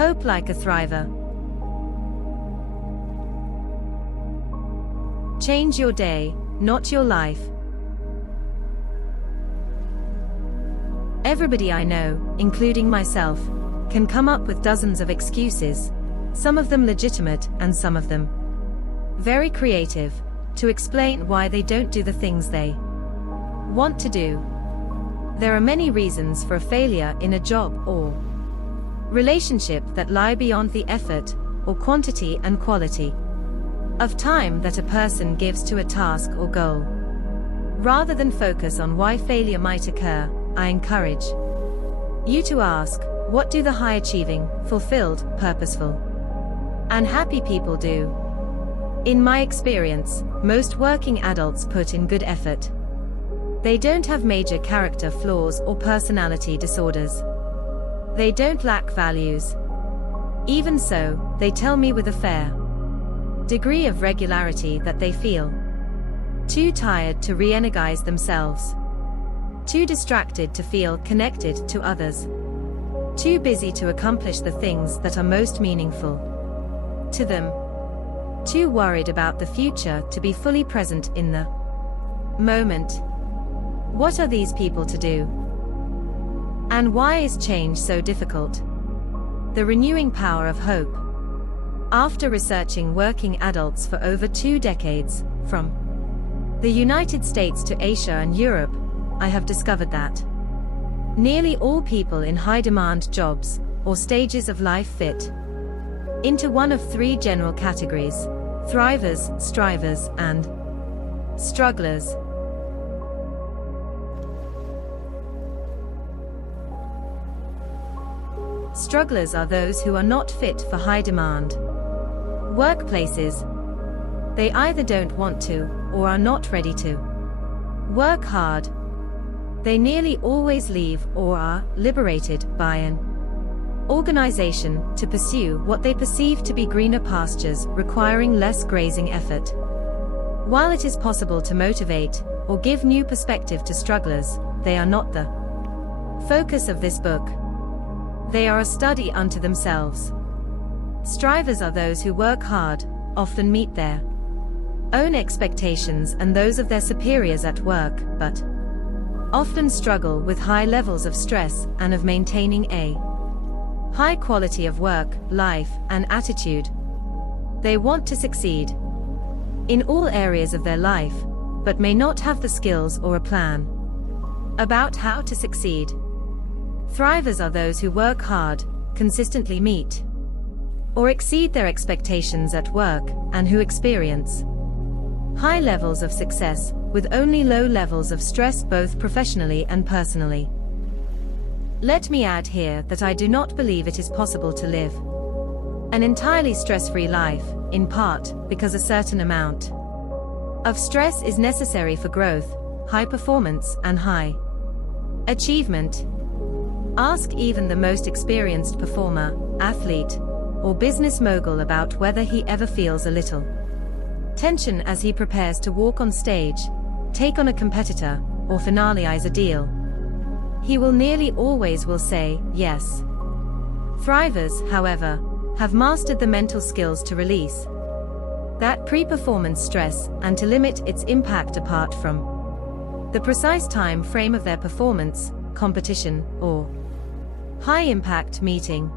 Hope like a thriver. Change your day, not your life. Everybody I know, including myself, can come up with dozens of excuses, some of them legitimate and some of them very creative, to explain why they don't do the things they want to do. There are many reasons for a failure in a job or relationship that lie beyond the effort, or quantity and quality, of time that a person gives to a task or goal. Rather than focus on why failure might occur, I encourage you to ask, what do the high-achieving, fulfilled, purposeful, and happy people do? In my experience, most working adults put in good effort. They don't have major character flaws or personality disorders. They don't lack values. Even so, they tell me with a fair degree of regularity that they feel too tired to re-energize themselves, too distracted to feel connected to others, too busy to accomplish the things that are most meaningful to them, too worried about the future to be fully present in the moment. What are these people to do? And why is change so difficult? The renewing power of hope. After researching working adults for over 2 decades, from the United States to Asia and Europe, I have discovered that nearly all people in high-demand jobs or stages of life fit into one of 3 general categories: thrivers, strivers, and strugglers. Strugglers are those who are not fit for high-demand workplaces. They either don't want to, or are not ready to work hard. They nearly always leave or are liberated by an organization to pursue what they perceive to be greener pastures requiring less grazing effort. While it is possible to motivate or give new perspective to strugglers, they are not the focus of this book. They are a study unto themselves. Strivers are those who work hard, often meet their own expectations and those of their superiors at work, but often struggle with high levels of stress and of maintaining a high quality of work, life, and attitude. They want to succeed in all areas of their life, but may not have the skills or a plan about how to succeed. Thrivers are those who work hard, consistently meet or exceed their expectations at work, and who experience high levels of success, with only low levels of stress both professionally and personally. Let me add here that I do not believe it is possible to live an entirely stress-free life, in part because a certain amount of stress is necessary for growth, high performance, and high achievement. Ask even the most experienced performer, athlete, or business mogul about whether he ever feels a little tension as he prepares to walk on stage, take on a competitor, or finalize a deal. He will nearly always will say, yes. Thrivers, however, have mastered the mental skills to release that pre-performance stress and to limit its impact apart from the precise time frame of their performance, competition, or high-impact meeting.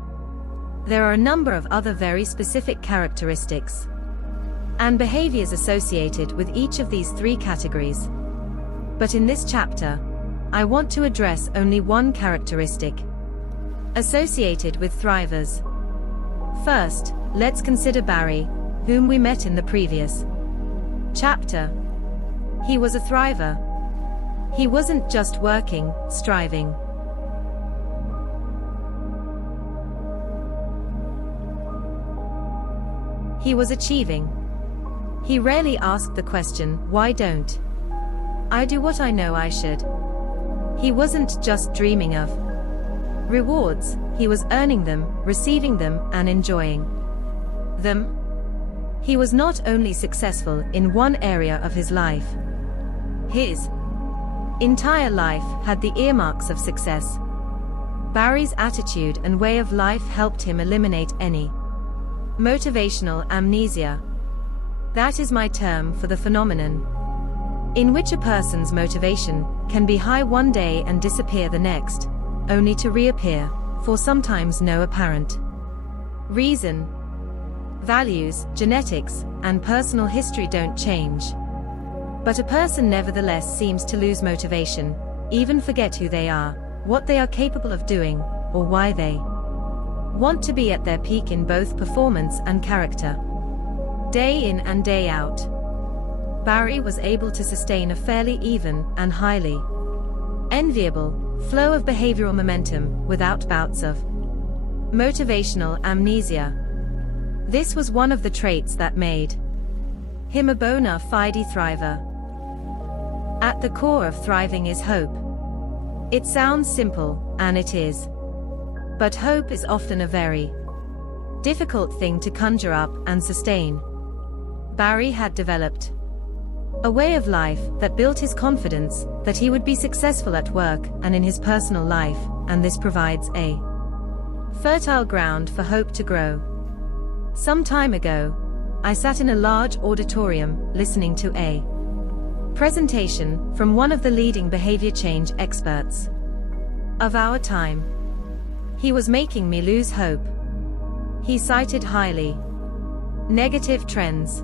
There are a number of other very specific characteristics and behaviors associated with each of these 3 categories. But in this chapter, I want to address only one characteristic associated with thrivers. First, let's consider Barry, whom we met in the previous chapter. He was a thriver. He wasn't just working, striving. He was achieving. He rarely asked the question, why don't I do what I know I should? He wasn't just dreaming of rewards, he was earning them, receiving them, and enjoying them. He was not only successful in one area of his life. His entire life had the earmarks of success. Barry's attitude and way of life helped him eliminate any motivational amnesia. That is my term for the phenomenon in which a person's motivation can be high one day and disappear the next, only to reappear, for sometimes no apparent reason. Values, genetics, and personal history don't change. But a person nevertheless seems to lose motivation, even forget who they are, what they are capable of doing, or why they want to be at their peak in both performance and character. Day in and day out, Barry was able to sustain a fairly even and highly enviable flow of behavioral momentum without bouts of motivational amnesia. This was one of the traits that made him a bona fide thriver. At the core of thriving is hope. It sounds simple, and it is. But hope is often a very difficult thing to conjure up and sustain. Barry had developed a way of life that built his confidence that he would be successful at work and in his personal life, and this provides a fertile ground for hope to grow. Some time ago, I sat in a large auditorium listening to a presentation from one of the leading behavior change experts of our time. He was making me lose hope. He cited highly negative trends.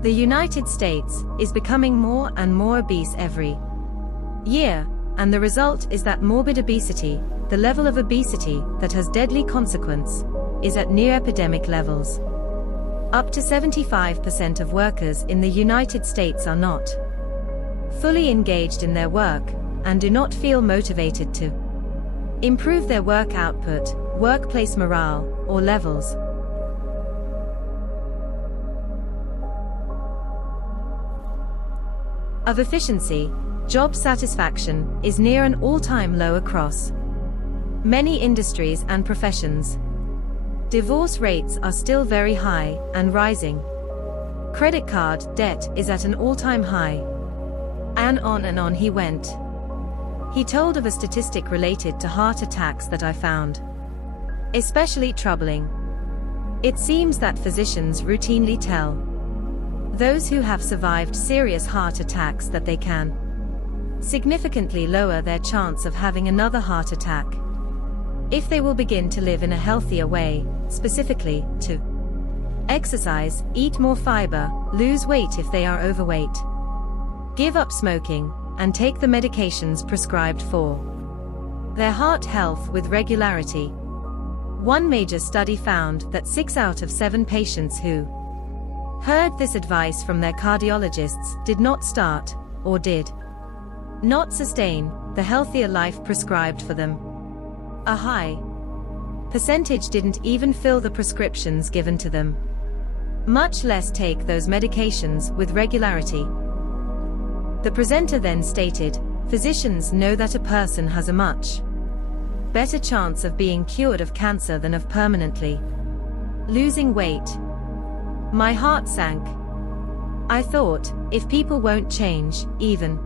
The United States is becoming more and more obese every year, and the result is that morbid obesity, the level of obesity that has deadly consequence, is at near epidemic levels. Up to 75% of workers in the United States are not fully engaged in their work and do not feel motivated to improve their work output, workplace morale, or levels of efficiency. Job satisfaction is near an all-time low across many industries and professions. Divorce rates are still very high and rising. Credit card debt is at an all-time high. And on he went. He told of a statistic related to heart attacks that I found especially troubling. It seems that physicians routinely tell those who have survived serious heart attacks that they can significantly lower their chance of having another heart attack if they will begin to live in a healthier way, specifically, to exercise, eat more fiber, lose weight if they are overweight, give up smoking, and take the medications prescribed for their heart health with regularity. One major study found that 6 out of 7 patients who heard this advice from their cardiologists did not start, or did not sustain, the healthier life prescribed for them. A high percentage didn't even fill the prescriptions given to them, much less take those medications with regularity. The presenter then stated, physicians know that a person has a much better chance of being cured of cancer than of permanently losing weight. My heart sank. I thought, if people won't change, even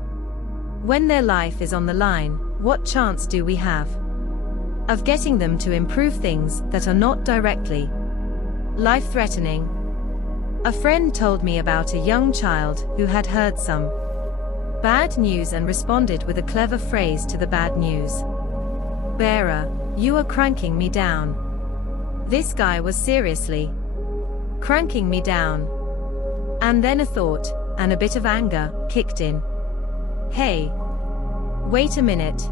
when their life is on the line, what chance do we have of getting them to improve things that are not directly life-threatening? A friend told me about a young child who had heard some bad news and responded with a clever phrase to the bad news bearer, "You are cranking me down." This guy was seriously cranking me down. And then a thought, and a bit of anger, kicked in. Hey, wait a minute.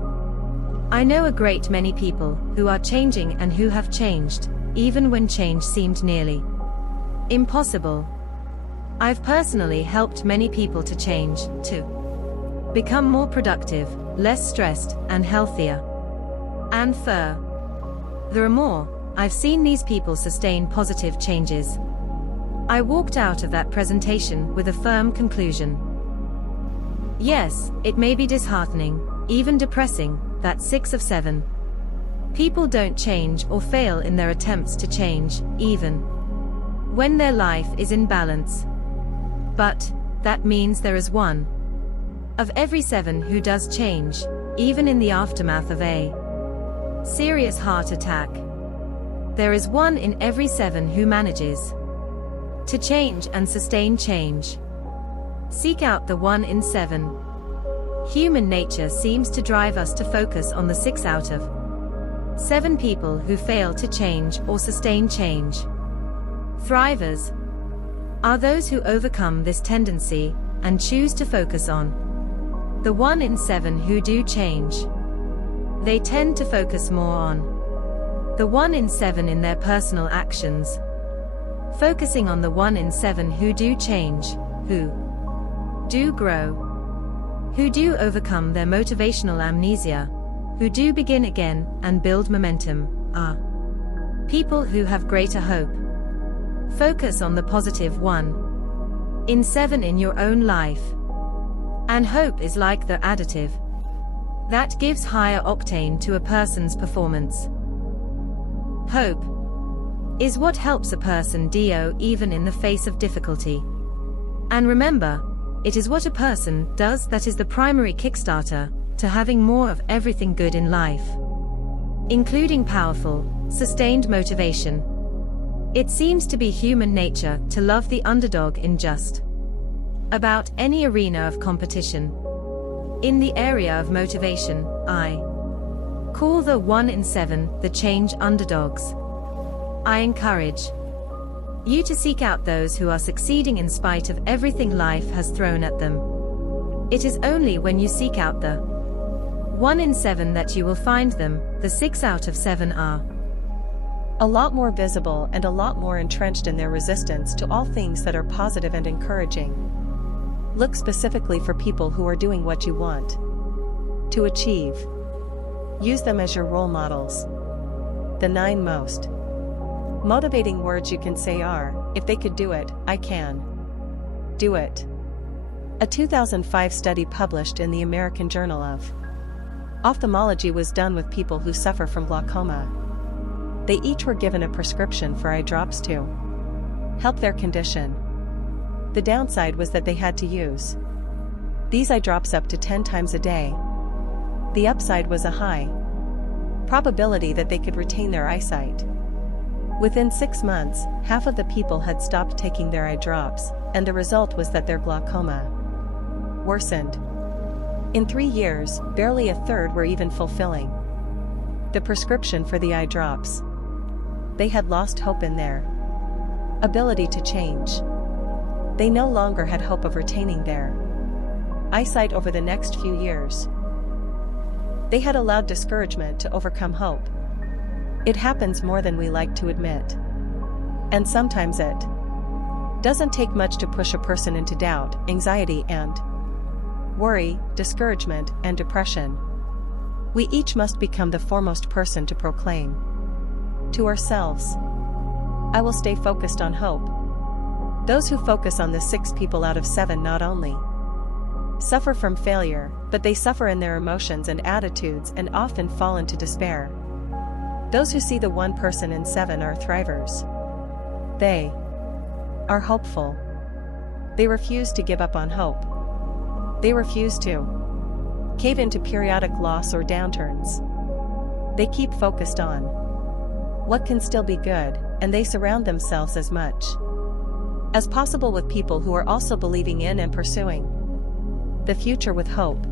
I know a great many people who are changing and who have changed, even when change seemed nearly impossible. I've personally helped many people to change, to become more productive, less stressed, and healthier. And furthermore, I've seen these people sustain positive changes. I walked out of that presentation with a firm conclusion. Yes, it may be disheartening, even depressing, that 6 of 7 people don't change or fail in their attempts to change, even when their life is in balance. But that means there is 1 of every 7 who does change, even in the aftermath of a Serious heart attack. There is 1 in every 7 who manages to change and sustain change. Seek out the 1 in 7. Human nature seems to drive us to focus on the 6 out of 7 people who fail to change or sustain change. Thrivers are those who overcome this tendency and choose to focus on the 1 in 7 who do change. They tend to focus more on the 1 in 7 in their personal actions, focusing on the 1 in 7 who do change, who do grow, who do overcome their motivational amnesia, who do begin again and build momentum, are people who have greater hope. Focus on the positive 1 in 7 in your own life. And hope is like the additive that gives higher octane to a person's performance. Hope is what helps a person do even in the face of difficulty. And remember, it is what a person does that is the primary kickstarter to having more of everything good in life, including powerful, sustained motivation. It seems to be human nature to love the underdog in just about any arena of competition. In the area of motivation, I call the 1 in 7 the change underdogs. I encourage you to seek out those who are succeeding in spite of everything life has thrown at them. It is only when you seek out the 1 in 7 that you will find them. The 6 out of 7 are a lot more visible and a lot more entrenched in their resistance to all things that are positive and encouraging. Look specifically for people who are doing what you want to achieve. Use them as your role models. The 9 most motivating words you can say are, if they could do it, I can do it. A 2005 study published in the American Journal of Ophthalmology was done with people who suffer from glaucoma. They each were given a prescription for eye drops to help their condition. The downside was that they had to use these eye drops up to 10 times a day. The upside was a high probability that they could retain their eyesight. Within 6 months, half of the people had stopped taking their eye drops, and the result was that their glaucoma worsened. In 3 years, barely a third were even fulfilling the prescription for the eye drops. They had lost hope in their ability to change. They no longer had hope of retaining their eyesight over the next few years. They had allowed discouragement to overcome hope. It happens more than we like to admit. And sometimes it doesn't take much to push a person into doubt, anxiety and worry, discouragement and depression. We each must become the foremost person to proclaim to ourselves, I will stay focused on hope. Those who focus on the 6 people out of 7 not only suffer from failure, but they suffer in their emotions and attitudes and often fall into despair. Those who see the 1 person in 7 are thrivers. They are hopeful. They refuse to give up on hope. They refuse to cave into periodic loss or downturns. They keep focused on what can still be good, and they surround themselves as much as possible with people who are also believing in and pursuing the future with hope.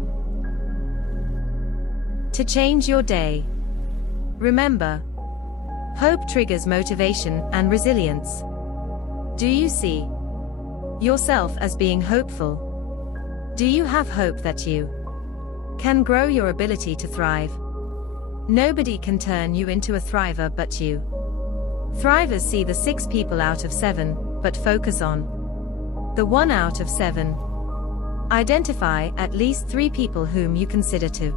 To change your day. Remember, hope triggers motivation and resilience. Do you see yourself as being hopeful? Do you have hope that you can grow your ability to thrive? Nobody can turn you into a thriver but you. Thrivers see the 6 people out of 7, but focus on the 1 out of 7. Identify at least 3 people whom you consider to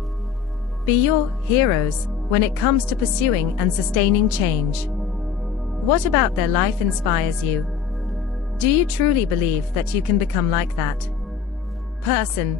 be your heroes when it comes to pursuing and sustaining change. What about their life inspires you? Do you truly believe that you can become like that person?